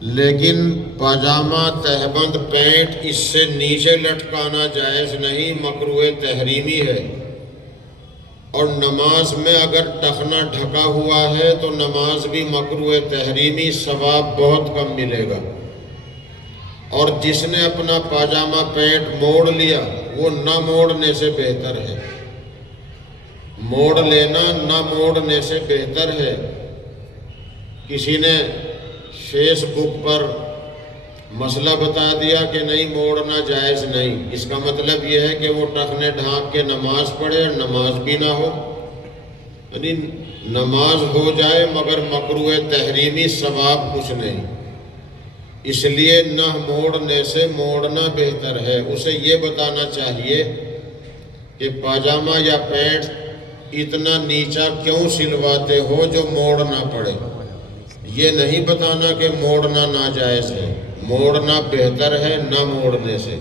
لیکن پاجامہ تہبند پینٹ اس سے نیچے لٹکانا جائز نہیں، مکروہ تحریمی ہے۔ اور نماز میں اگر ٹخنا ڈھکا ہوا ہے تو نماز بھی مکروہ تحریمی، ثواب بہت کم ملے گا۔ اور جس نے اپنا پاجامہ پینٹ موڑ لیا وہ نہ موڑنے سے بہتر ہے، موڑ لینا نہ موڑنے سے بہتر ہے۔ کسی نے فیس بک پر مسئلہ بتا دیا کہ نہیں موڑنا جائز نہیں، اس کا مطلب یہ ہے کہ وہ ٹخنے ڈھانک کے نماز پڑھے، نماز بھی نہ ہو، یعنی نماز ہو جائے مگر مکروہ تحریمی، ثواب کچھ نہیں۔ اس لیے نہ موڑنے سے موڑنا بہتر ہے۔ اسے یہ بتانا چاہیے کہ پاجامہ یا پینٹ اتنا نیچا کیوں سلواتے ہو جو موڑنا پڑے، یہ نہیں بتانا کہ موڑنا ناجائز ہے، موڑنا بہتر ہے نہ موڑنے سے۔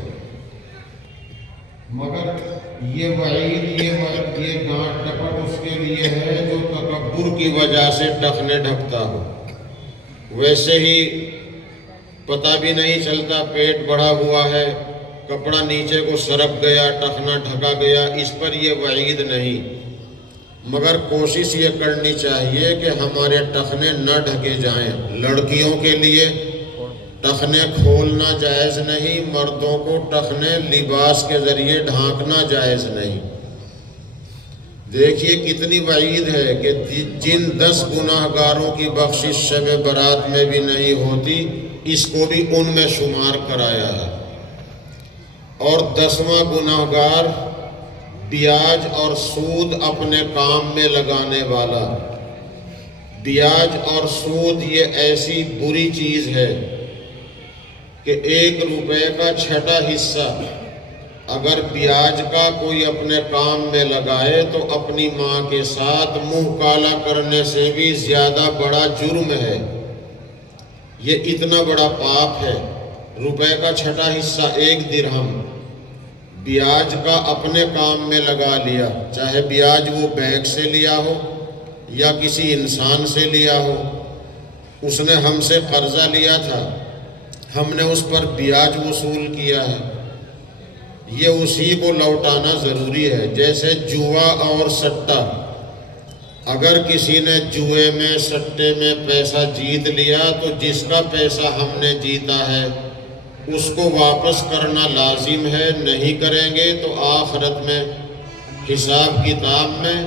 مگر یہ وعید، یہ ڈانٹ ڈپٹ اس کے لیے ہے جو تکبر کی وجہ سے ٹخنے ڈھکتا ہو۔ ویسے ہی پتہ بھی نہیں چلتا، پیٹ بڑھا ہوا ہے، کپڑا نیچے کو سرک گیا، ٹخنا ڈھکا گیا، اس پر یہ وعید نہیں۔ مگر کوشش یہ کرنی چاہیے کہ ہمارے ٹخنے نہ ڈھکے جائیں۔ لڑکیوں کے لیے ٹخنے کھولنا جائز نہیں، مردوں کو ٹخنے لباس کے ذریعے ڈھانکنا جائز نہیں۔ دیکھیے کتنی وعید ہے کہ جن 10 گناہ گاروں کی بخشش شب برات میں بھی نہیں ہوتی، اس کو بھی ان میں شمار کرایا ہے۔ اور 10واں گناہ گار بیاج اور سود اپنے کام میں لگانے والا۔ بیاج اور سود یہ ایسی بری چیز ہے کہ 1 روپے کا 6واں حصہ اگر بیاج کا کوئی اپنے کام میں لگائے تو اپنی ماں کے ساتھ منہ کالا کرنے سے بھی زیادہ بڑا جرم ہے۔ یہ اتنا بڑا پاپ ہے۔ روپے کا 6واں حصہ 1 درہم بیاج کا اپنے کام میں لگا لیا، چاہے بیاج وہ بینک سے لیا ہو یا کسی انسان سے لیا ہو۔ اس نے ہم سے قرضہ لیا تھا، ہم نے اس پر بیاج وصول کیا ہے، یہ اسی کو لوٹانا ضروری ہے۔ جیسے جوا اور سٹہ، اگر کسی نے جوئے میں سٹے میں پیسہ جیت لیا تو جس کا پیسہ ہم نے جیتا ہے اس کو واپس کرنا لازم ہے، نہیں کریں گے تو آخرت میں حساب کتاب میں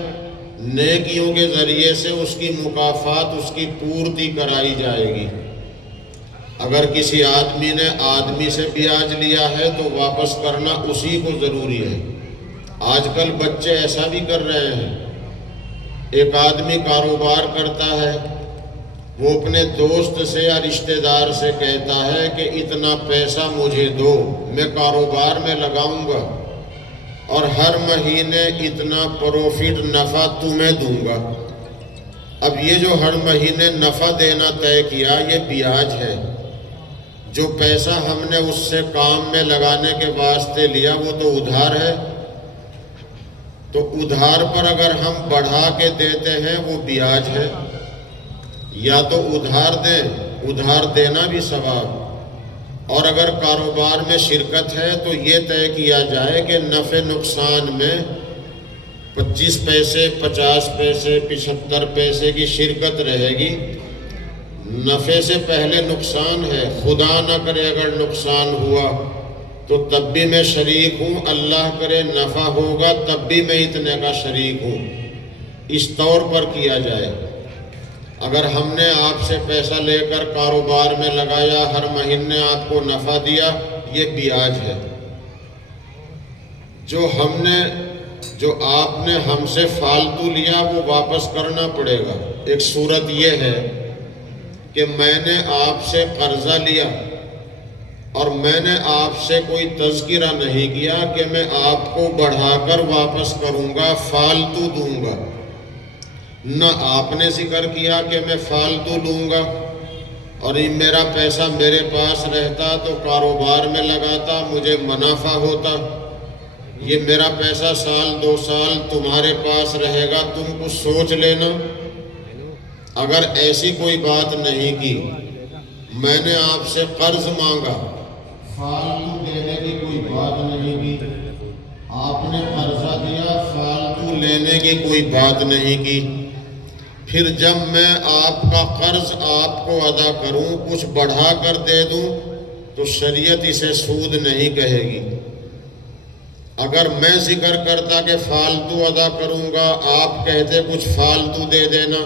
نیکیوں کے ذریعے سے اس کی مکافات، اس کی پورتی کرائی جائے گی۔ اگر کسی آدمی نے آدمی سے بیاج لیا ہے تو واپس کرنا اسی کو ضروری ہے۔ آج کل بچے ایسا بھی کر رہے ہیں، ایک آدمی کاروبار کرتا ہے، وہ اپنے دوست سے یا رشتہ دار سے کہتا ہے کہ اتنا پیسہ مجھے دو، میں کاروبار میں لگاؤں گا اور ہر مہینے اتنا پروفٹ نفع تمہیں دوں گا۔ اب یہ جو ہر مہینے نفع دینا طے کیا یہ بیاج ہے۔ جو پیسہ ہم نے اس سے کام میں لگانے کے واسطے لیا وہ تو ادھار ہے، تو ادھار پر اگر ہم بڑھا کے دیتے ہیں وہ بیاج ہے۔ یا تو ادھار دیں، ادھار دینا بھی ثواب۔ اور اگر کاروبار میں شرکت ہے تو یہ طے کیا جائے کہ نفع نقصان میں 25 پیسے، 50 پیسے، 75 پیسے کی شرکت رہے گی۔ نفع سے پہلے نقصان ہے، خدا نہ کرے اگر نقصان ہوا تو تب بھی میں شریک ہوں، اللہ کرے نفع ہوگا تب بھی میں اتنے کا شریک ہوں، اس طور پر کیا جائے۔ اگر ہم نے آپ سے پیسہ لے کر کاروبار میں لگایا، ہر مہینے آپ کو نفع دیا، یہ بیاج ہے۔ جو آپ نے ہم سے فالتو لیا وہ واپس کرنا پڑے گا۔ ایک صورت یہ ہے کہ میں نے آپ سے قرضہ لیا اور میں نے آپ سے کوئی تذکرہ نہیں کیا کہ میں آپ کو بڑھا کر واپس کروں گا، فالتو دوں گا، نہ آپ نے ذکر کیا کہ میں فالتو لوں گا، اور یہ میرا پیسہ میرے پاس رہتا تو کاروبار میں لگاتا، مجھے منافع ہوتا۔ یہ میرا پیسہ سال 2 سال تمہارے پاس رہے گا، تم کچھ سوچ لینا۔ اگر ایسی کوئی بات نہیں کی میں نے آپ سے قرض مانگا، فالتو دینے کی کوئی بات نہیں کی، آپ نے قرضہ دیا، فالتو لینے کی کوئی بات نہیں کی، پھر جب میں آپ کا قرض آپ کو ادا کروں، کچھ بڑھا کر دے دوں تو شریعت اسے سود نہیں کہے گی۔ اگر میں ذکر کرتا کہ فالتو ادا کروں گا، آپ کہتے کچھ فالتو دے دینا،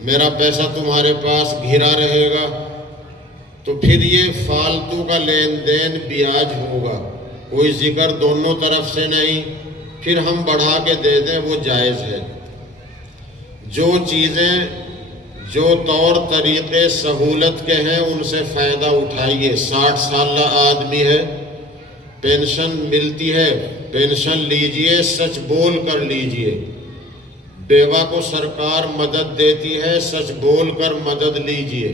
میرا پیسہ تمہارے پاس گھرا رہے گا، تو پھر یہ فالتو کا لین دین بیاج ہوگا، کوئی ذکر دونوں طرف سے نہیں، پھر ہم بڑھا کے دے دیں وہ جائز ہے۔ جو چیزیں جو طور طریقے سہولت کے ہیں ان سے فائدہ اٹھائیے۔ 60 سالہ آدمی ہے، پینشن ملتی ہے، پینشن لیجئے، سچ بول کر لیجئے۔ بیوہ کو سرکار مدد دیتی ہے، سچ بول کر مدد لیجئے۔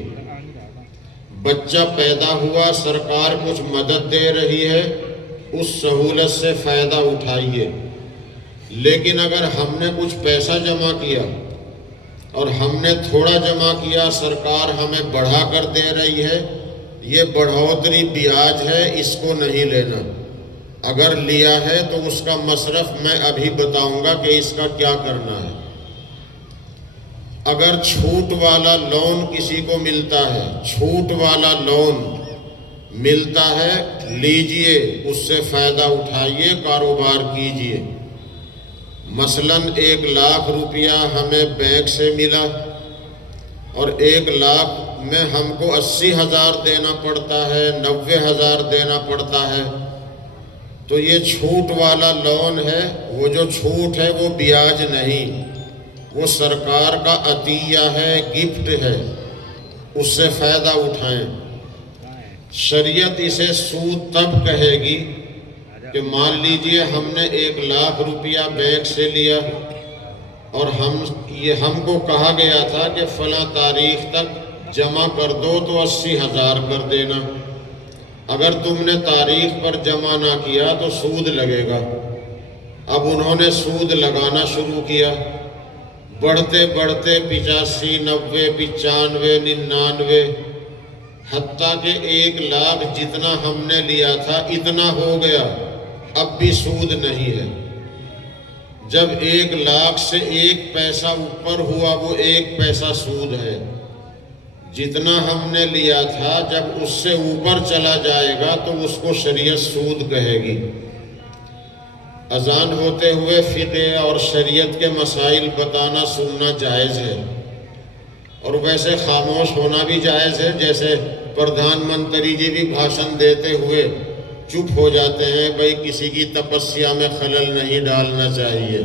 بچہ پیدا ہوا، سرکار کچھ مدد دے رہی ہے، اس سہولت سے فائدہ اٹھائیے۔ لیکن اگر ہم نے کچھ پیسہ جمع کیا اور ہم نے تھوڑا جمع کیا، سرکار ہمیں بڑھا کر دے رہی ہے، یہ بڑھوتری بیاج ہے، اس کو نہیں لینا۔ اگر لیا ہے تو اس کا مصرف میں ابھی بتاؤں گا کہ اس کا کیا کرنا ہے۔ اگر چھوٹ والا لون کسی کو ملتا ہے، چھوٹ والا لون ملتا ہے، لیجئے، اس سے فائدہ اٹھائیے، کاروبار کیجئے۔ مثلاً 1 لاکھ روپیہ ہمیں بینک سے ملا اور 1 لاکھ میں ہم کو 80,000 دینا پڑتا ہے، 90,000 دینا پڑتا ہے، تو یہ چھوٹ والا لون ہے۔ وہ جو چھوٹ ہے وہ بیاج نہیں، وہ سرکار کا عطیہ ہے، گفٹ ہے، اس سے فائدہ اٹھائیں۔ شریعت اسے سود تب کہے گی کہ مان لیجئے ہم نے 1 لاکھ روپیہ بینک سے لیا اور ہم کو کہا گیا تھا کہ فلاں تاریخ تک جمع کر دو تو 80,000 کر دینا۔ اگر تم نے تاریخ پر جمع نہ کیا تو سود لگے گا۔ اب انہوں نے سود لگانا شروع کیا، بڑھتے بڑھتے 85، 90، 95، 99، حتیٰ کہ 1 لاکھ جتنا ہم نے لیا تھا اتنا ہو گیا، اب بھی سود نہیں ہے۔ جب 1 لاکھ سے 1 پیسہ اوپر ہوا وہ 1 پیسہ سود ہے۔ جتنا ہم نے لیا تھا جب اس سے اوپر چلا جائے گا تو اس کو شریعت سود کہے گی۔ اذان ہوتے ہوئے فقہ اور شریعت کے مسائل بتانا سننا جائز ہے، اور ویسے خاموش ہونا بھی جائز ہے، جیسے پردھان منتری جی بھی بھاشن دیتے ہوئے چپ ہو جاتے ہیں، بھئی کسی کی تپسیا میں خلل نہیں ڈالنا چاہیے۔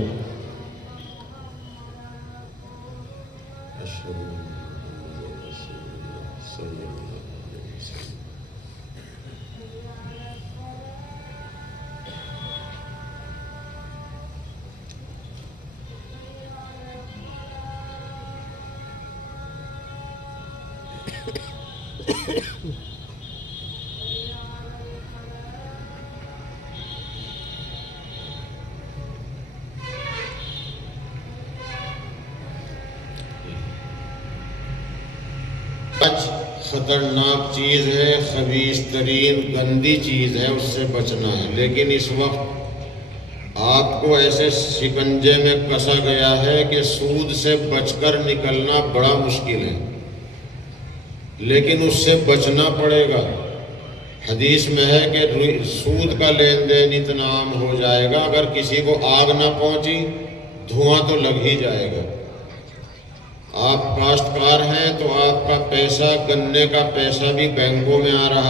خطرناک چیز ہے، خبیث ترین گندی چیز ہے، اس سے بچنا ہے۔ لیکن اس وقت آپ کو ایسے شکنجے میں کسا گیا ہے کہ سود سے بچ کر نکلنا بڑا مشکل ہے، لیکن اس سے بچنا پڑے گا۔ حدیث میں ہے کہ سود کا لین دین اتنا عام ہو جائے گا، اگر کسی کو آگ نہ پہنچی دھواں تو لگ ہی جائے گا۔ آپ کاشتکار ہیں تو آپ کا پیسہ، گنے کا پیسہ بھی بینکوں میں آ رہا